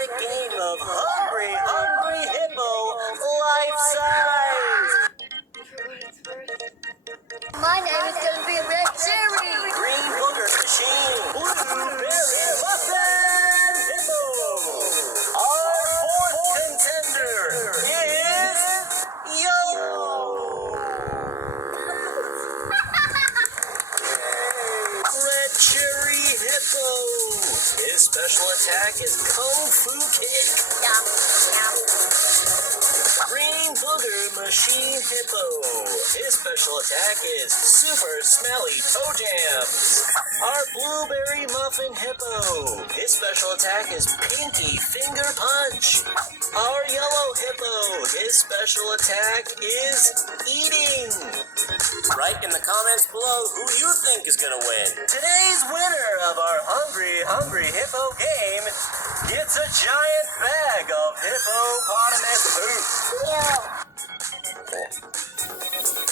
epic game of Hungry Hungry Hippo life size. My name is gonna be Red Cherry. Green Booger Machine. Blueberry Muffin Hippo. Our fourth contender is Yellow. Red Cherry Hippo. His special attack is Kung Fu Kick. Yum, yum. Green Booger Machine Hippo. His special attack is Super Smelly Toe Jams. Our Blueberry Muffin Hippo. His special attack is Pinky Finger Punch. Our Yellow Hippo. His special attack is Eating. Write in the comments below who you think is going to win. Today's winner of our Hungry Hungry Hippo game gets a giant bag of hippopotamus poop.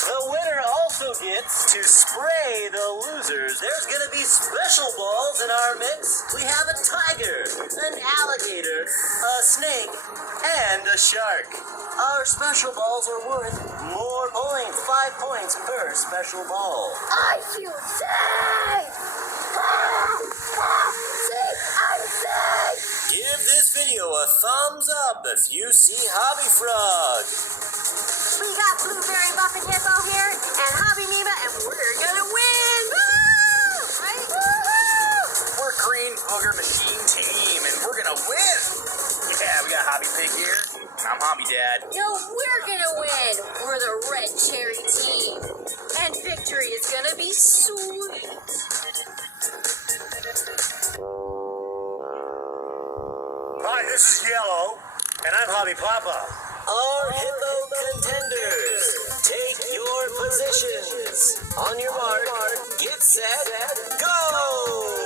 The winner also gets to spray the losers. There's going to be special balls in our mix. We have a tiger, an alligator, a snake, and a shark. Our special balls are worth more points, 5 points per special ball. I feel safe. Safe, I'm safe. Give this video a thumbs up if you see Hobby Frog. We got Blueberry Muffin Hippo here and Hobby Neva, and we're gonna win. Woo! Right? Woo-hoo! We're Green Booger Machine Team, and we're gonna win. Yeah, we got Hobby Pig here. I'm Hobby Dad. No, we're gonna win. We're the Red Cherry Team, and victory is gonna be sweet. Hi, this is Yellow, and I'm Hobby Papa. Our Hippo contenders, take your positions. On your mark, get set, go!